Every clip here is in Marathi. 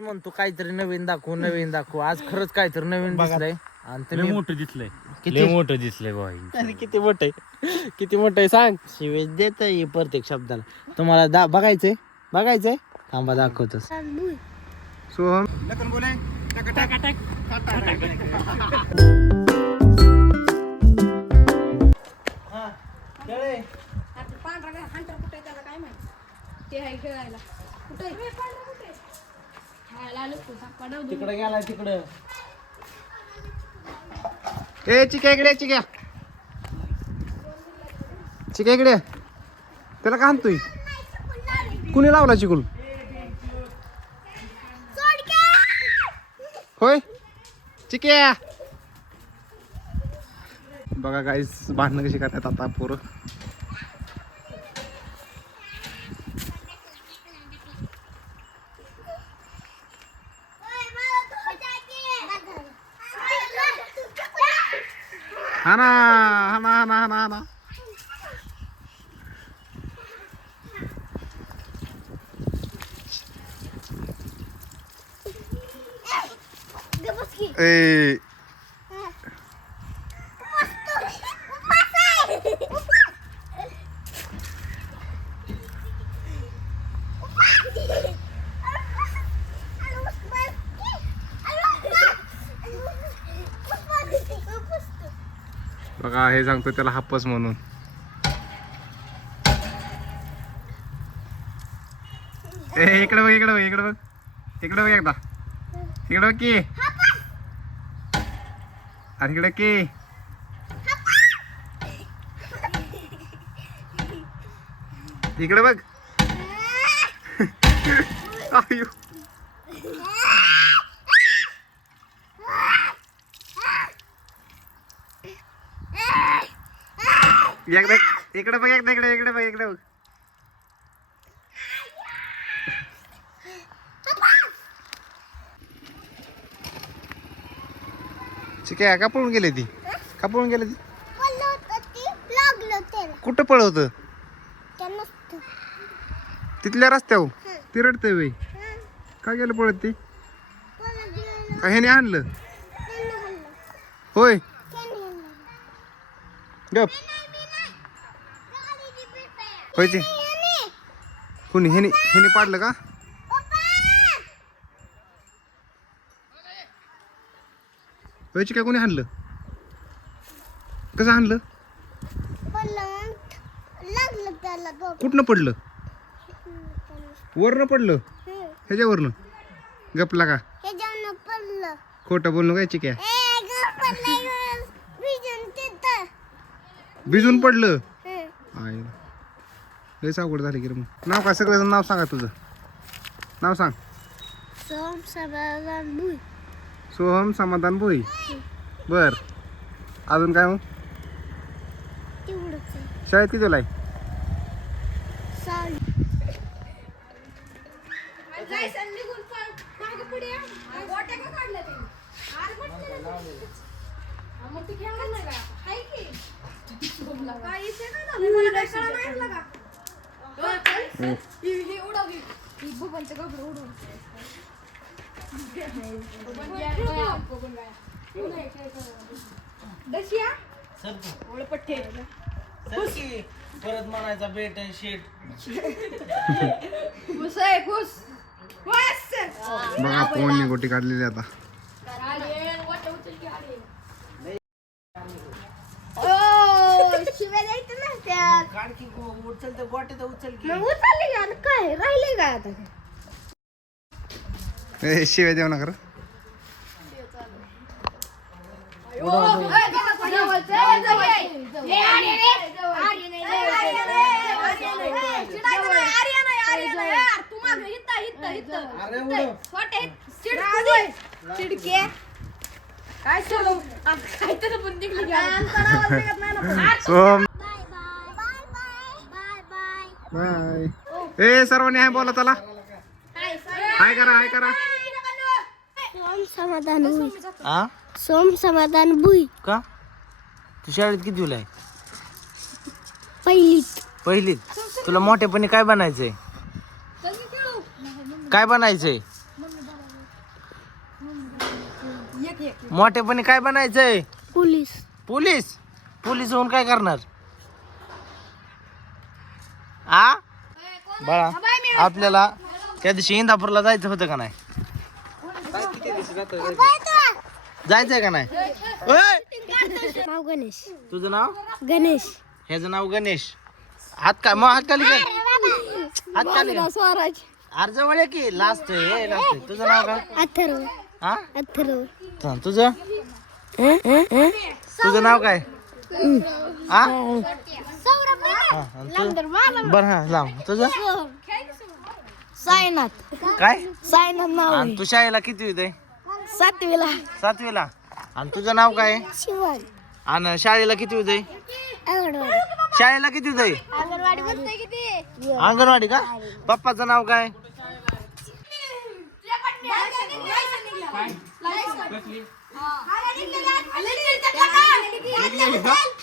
म्हणतो काहीतरी नवीन दाखवू आज खरंच काहीतरी नवीन दिसलंय आणि तुम्ही मोठं दिसलंय किती मोठं दिसलंय भाई. अरे किती मोठं आहे किती मोठं आहे सांग शिवेश देत आहे प्रत्येक शब्दाला तुम्हाला बघायचंय थांबा दाखवतोस सोहम तिकडे गेलाय तिकडे ए चिक्या इकडे चिक्या इकडे त्याला का आणतोय कुणी लावला चिकूल होय चिक्या बघा गाईस भांडणं कशी करतात आता पोरं हा ना ए बघा हे सांगतो त्याला हापस म्हणून ए इकडे बघ एकदा इकडे बघ की आणि इकडे की इकडे बघ आयु इकडे बघ इकडे बघ ठीक आहे का पळून गेली ती कुठं पळवत तिथल्या रस्त्यावर ती रडते बाई का गेलं पळत ती का ह्याने आणलं होय गप होयचे कुणी ह्याने पाडलं का होयचे काय कोणी आणलं कसं आणलं कुठनं पडलं वरनं पडलं ह्याच्यावरनं गपला का खोटं बोलणं काय चिक्या भिजून पडलं आय लयच अवघड झाली की रे मग नाव काय सगळ्याचं नाव सांगा तुझं नाव सांग सोहम समाधान भोई बर अजून काय मग शाळेत किती आहे परत म्हणायचा बेट शेट बघा पोहणी गोटी काढलेली आता शिव्या देऊ नका बाय ए सर्वांनी हाय बोला चला हाय करा सोम समाधान भुई का तू शाळेत किती आहे मोठेपणी काय बनायचंय? पोलीस. पोलीस. पोलीस होऊन काय करणार? आ बाळा आपल्याला त्या दिवशी इंदापूरला जायचं होतं का नाही? जायचंय का नाही? ओय! नाव गणेश. तुझं नाव गणेश. ह्याचं नाव गणेश. हात का मग हात खाली कर. हात खाली कर. स्वराज. अर्जवळ आहे की लास्ट आहे लास्ट आहे. तुझं नाव काय? अथर्व. हा अथर्व. तुझं तुझं नाव काय? हा बर हा लाव. तुझं सायनाथ. काय? सायनाथ नाव आणि तू शाळेला किती होते? 7वीला. 7वीला. आणि तुझं नाव काय? शिवन. आणि शाळेला किती होते? अंगणवाडी. शाळेला किती होते? अंगणवाडी बोलते किती? अंगणवाडी का? पप्पाचं नाव काय?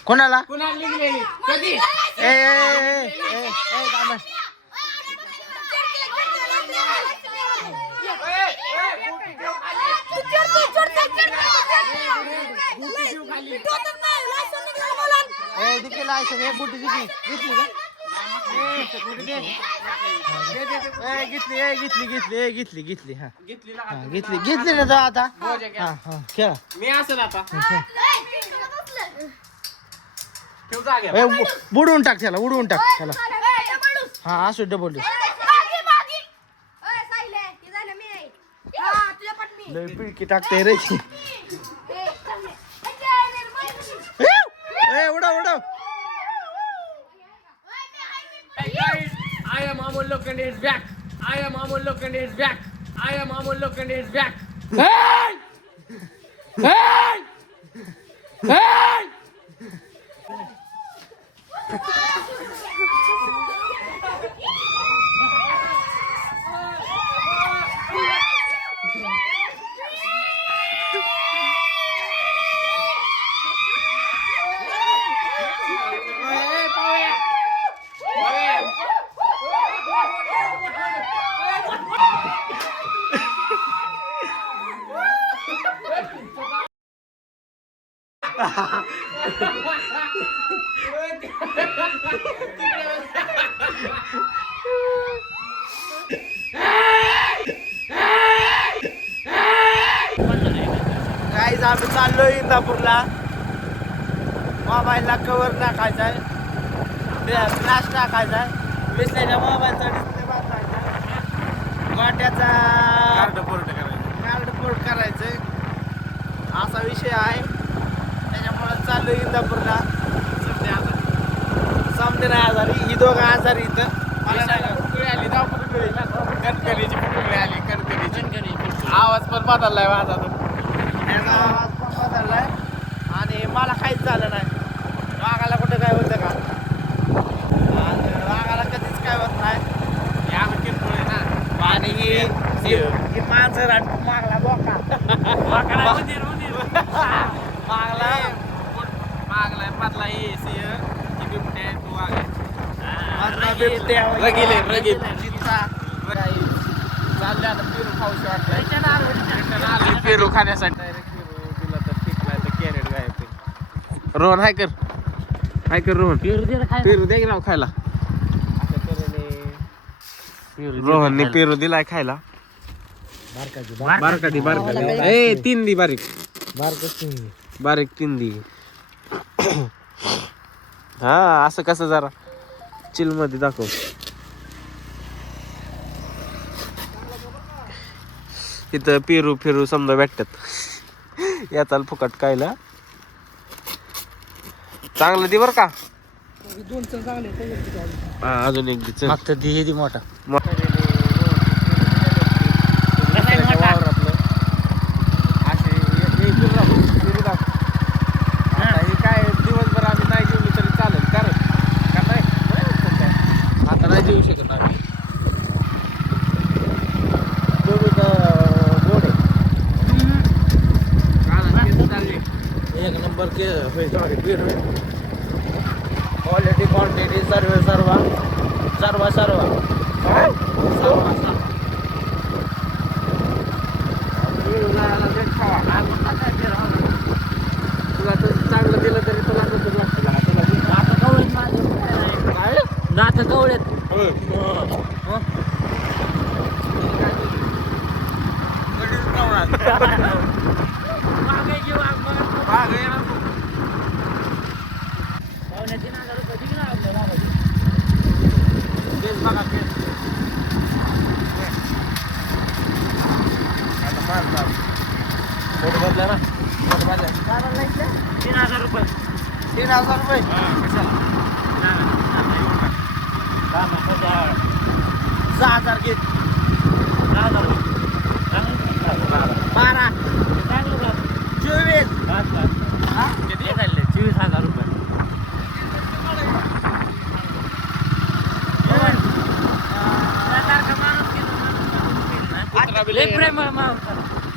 कोणाला? ए, ए, ए, ए, ए, थांब. ए, दिकी लायसन, हे बुटी दिकी. घेतली का? ए, घेतली, ए, घेतली, घेतली, ए, घेतली, घेतली, हा. हा, घेतली, घेतली ना जा आता. हा, हा, खेळा. मी असं आता ए, बुडवून टाक त्याला, उडवून टाक त्याला. हा असू डबल. लय पिळकी टाकते रे. ए, उडव उडव. I am Amol Lokande is back. I am Amol Lokande is back. I am Amol Lokande is back. Hey! Hey! Hey! Guys आम्ही चाललोय इंदापूरला. मोबाईलला कवर टाकायचा फ्लॅश टाकायचा विसल्याच्या मोबाईलचा डिस्प्ले बदलायचा गोट्याचा कार्ड पोर्ट करायचंय असा विषय आहे. त्याच्यामुळे चाललोय इंदापूरला. समजे नाही आजारी ही दोघं आजारी इथं. मला नाही आली जाऊ कणकणीची पुटुकली आली कणकणीची आवाज पण बदललाय माझा तो. याचा आवाज पण बदललाय आणि मला काहीच झालं नाही. वाघाला कुठं काय होतं का? आणि वाघाला कधीच काय होत नाही. या किरकोळ आहे ना. आणि ही मांजर आणि मागला बोका मागला मागलाय पातला ये बिबट्या तू मधला बिबट्या रगील आहे, रगील. चालल्या आता पेरू खाऊशी वाटलं. पेरू खाण्यासाठी तुला तर टिकलाय तर कॅरेट गायब. रोहन हाय कर रोहन पेरू दे राव खायला. रोहनने पेरू दिलाय खायला. बारकाटी ए तीन दी बारीक बारीक तीन दी. हा असं कसं जरा चिल मध्ये दाखव. इथं पेरू फिरू समजा भेटतात याचा फुकट खायला. चांगलं दे बर का. हा अजून एक दे मागचं दी हे मोठा. काय दिवसभर आम्ही नाही जेवलो तरी चालेल कारण का नाही आता नाही जेवू शकत आम्ही. एक नंबर के क्वालिटी क्वांटिटी सर्व मागे घेऊ मागं ये ना. पावणे 3,000 रुपये दिले ना आपल्या बाबाचे. तेच बघा तेच. आता मारणार. फोटो बदला ना. फोटो बदला. 3,000 रुपये 3,000 रुपये. कशाला? 6,000 घे. 12 24. हा? किती झाले? 24,000 रुपये. लय प्रेम आहे माणूस.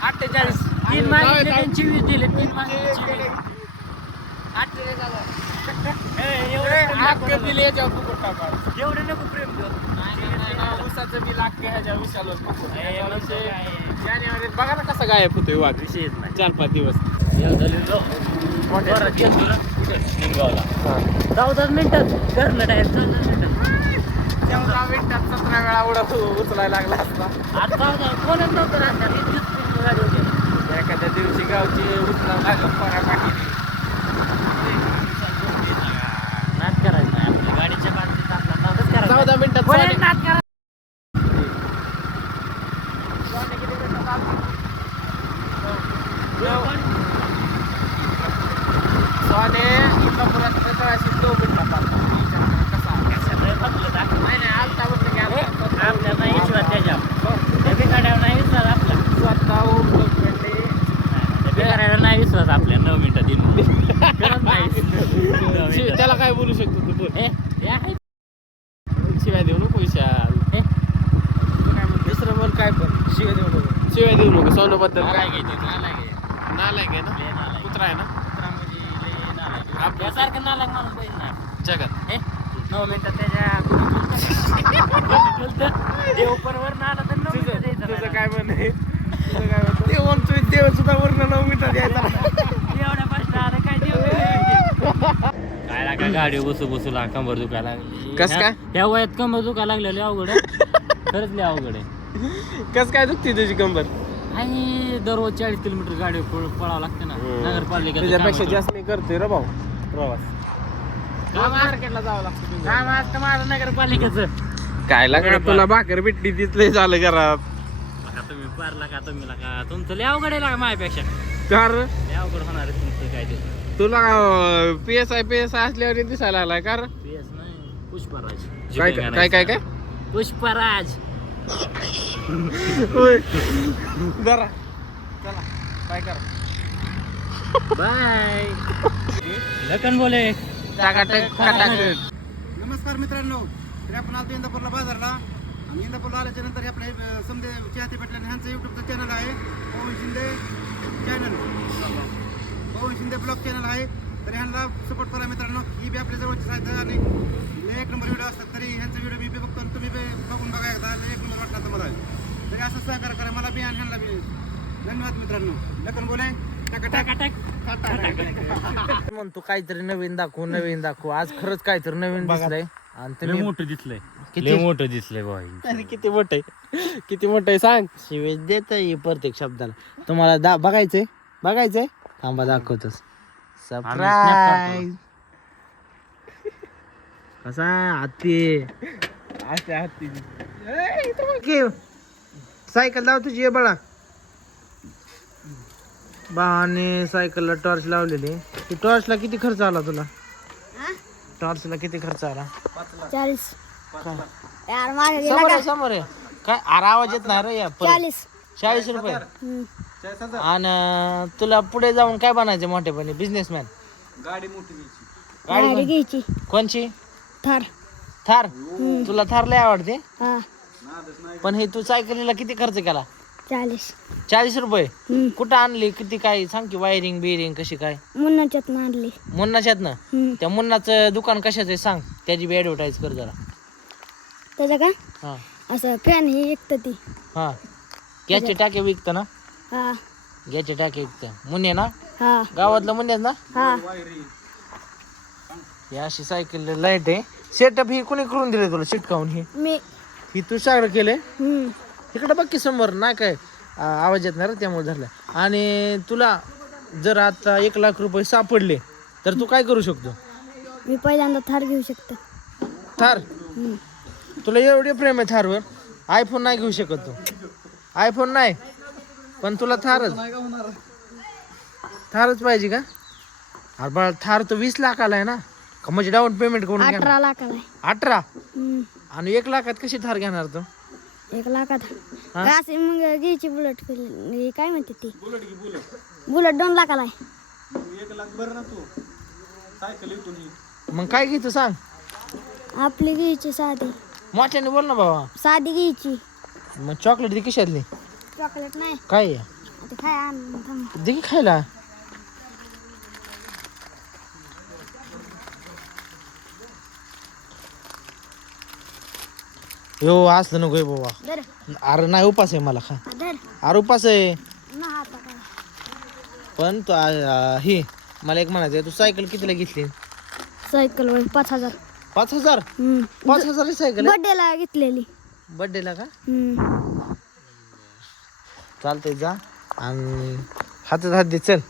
48. 3 मागितले त्यांनी 24 दिले. 3 मागितले 24. 48,000. एवढं दिले याच्यावर फुकट टाका. एवढं नको प्रेम देऊ. ऊसाचं बिल अख्खं ह्याच्या विशालवर फुकट. हे म्हणजे काय? जानेवारीत बघा ना कसा गायब होतोय वाघ. विषयच नाही. 4-5 दिवस. बरं, गेलो ना. निघाला. 14 मिनिटात करणं डायरेक्ट 14 मिनिटात. 14 मिनिटात 17 वेळा उचलायला लागला असता. आता 14 कोणच नव्हतं राहणार. इतकीच गाडी होती. एखाद्या दिवशी गावची उचलावं लागलं परापाठी. नाद करायचं नाही आपल्या गाडीच्या बाबतीत आपला नादच करायचा. 14 मिनिटात कोणी सोने- नाद करायचा. सोने इंदापुरात तळाशी तो भेटला पाहता. विचार करा कसा आला. सगळे फसले दाखव. नाही आलता म्हटलं की आलता. आपल्या नाही विश्वास त्याच्यावर. त्या बिघाड्यावर नाही विश्वास आपला. स्वतः उठून भेटले. त्या बिघाड्यावर नाही विश्वास आपल्या 9 मिनिटात येईल. करत नाही. 9 मिनिटात. त्याला काय बोलू शकतो तू बोल. हे आहे. शिवाय देऊ नको विशाल. हे दुसरं बोल काय पण शिवाय देऊ नको. शिवाय देऊ नको सोनूबद्दल नालायक काय आहे तो, नालायक आहे. नालायक आहे ना. लय नालायक. कुत्रा आहे ना आपल्यासारखं नालायक माणूस पाहिजे ना. जगात. हे 9 मिनिटात त्याच्या देव पण वर आला तर 9 मिनिटात द्यायचं तुझं नाही. काय म्हण आहे? तुझं काय म्हण? देव म्हणतोय देव सुद्धा वर्ण 9 मिनिटात यायचा. एवढ्या पाष्ट आला काय देव काय लागा गाडी बसू बसू ला कंबर दुखायला लागली. कस काय? या वयात कंबर दुखायला लागलेली अवघड आहे. खरंच लय अवघड आहे. कस काय दुखते तुझी कंबर? आणि दररोज 40 किलोमीटर गाडी पळावं लागते ना नगरपालिका. तुझ्यापेक्षा जास्त मी करतोय रे भाऊ प्रवास. मार्केटला जावं लागतं. काम असतं माझं नगरपालिकेचं. काय लागणार तुला भाकर भेटली तिथलं झालं घरात. का तुम्ही पारला का तुम्ही का तुमचं लय अवघड आहे लागा माझ्यापेक्षा. कार लय अवघड होणार आहे तुमचं काय ते. तुला PSI असल्यावर दिसायला लागलाय कार. PS नाही पुष्पराज. काय काय काय काय पुष्पराज. होय. जरा चला काय कर. बाय. लखन बोले. नमस्कार मित्रांनो, तर आपण आलतो इंदापूरला बाजारला आणि इंदापूरला आल्याच्या नंतर आपल्या समजे चाहते भेटल्याने ह्यांचं युट्यूबचं चॅनल आहे पवन शिंदे चॅनल, पवन शिंदे ब्लॉग चॅनल आहे. तर ह्यांना सपोर्ट करा मित्रांनो. ही बी आपल्या जवळची आहेत आणि एक नंबर व्हिडिओ असतात. तरी ह्यांचा व्हिडिओ मी बघतो आणि तुम्ही बी बघून बघा एकदा. एक नंबर वाटला तर मला तरी असं सहकार्य करा मला बी आणि ह्यांना बी. धन्यवाद मित्रांनो. लखन बोले. म्हणतो काहीतरी नवीन दाखवू आज खरंच काहीतरी नवीन दिसलंय. आणि तुम्ही मोठं दिसलंय. किती? लय मोठं दिसलंय भाई. अरे किती मोठं आहे, किती मोठं आहे सांग. शिवेश देत प्रत्येक शब्दाला. तुम्हाला बघायचंय थांबा दाखवतोस. सरप्राईज. कसा हाती सायकल लाव तुझी बळा. बाने सायकलला टॉर्च लावलेली. ती टॉर्चला किती खर्च आला तुला? टॉर्चला किती खर्च आला? 40. यार मागे गेला का? समोर आहे काय? अरे आवाज येत नाही रे या. 40 रुपये. आणि तुला पुढे जाऊन काय बनायचं मोठेपणी? बिझनेसमॅन. गाडी मोठी घ्यायची. गाडी घ्यायची. कोणची? थार. थार. तुला थार लय आवडते. हा पण हे तू सायकलीला किती खर्च केला? 40 रुपये. कुठं आणली? किती काय सांग की? वायरिंग बिरिंग कशी काय? मुन्नाच्यात आणली. मुन्नाच्यातनं? त्या मुन्नाचं दुकान कशाचं आहे सांग, त्याची बी ऍडव्हर्टाईज कर जरा. त्याचं का हा असं फॅन ही विकत ती. हा गॅसचे टाके विकतं ना? हा गॅसचे टाके विकतं. मुन्ने ना? हा गावातलं मुन्नेच ना? हा ही अशी सायकल लाईट आहे. सेटअप ही कोणी करून दिले तुला चिटकावून? मी ही तू सगळं केलंय? हम्म. इकडे बघ की समोर ना काय आवाज येत नाही रे त्यामुळे धरला. आणि तुला जर आता 1 लाख रुपये सापडले तर तू काय करू शकतो? मी पहिल्यांदा थार घेऊ शकतो. थार? तुला एवढे प्रेम आहे थारवर? आयफोन नाही घेऊ शकत तू? आयफोन नाही पण तुला थारच पाहिजे का? अरे बाळा थार तर 20 लाखाला आहे ना, का म्हणजे डाऊन पेमेंट करून 18 लाखाला आहे. 18? हम्म. आणि 1 लाखात कशी थार घेणार तू? 1 लाखात हा? असे मग घ्यायची बुलेट काय म्हणते ती बुलेट 2 लाखाला आहे. मग काय घेतो सांग? आपली घ्यायची साधी मोठ्याने बोल ना बाबा. साधी घ्यायची. मग चॉकलेट दे कशातली? चॉकलेट नाही काय ते काय आण थांब. दे की खायला. यो असलं नको बाबा. धर अरे नाही उपास आहे मला. खा. धर अरे उपास आहे. ना आता काय पण तू हे मला एक म्हणायचं आहे, तू सायकल कितीला घेतली? सायकल वय 5000. 5000? 5000 सायकल बर्थडेला घेतलेली. बर्थडेला का? चालतंय जा आणि हातात हात दे चल.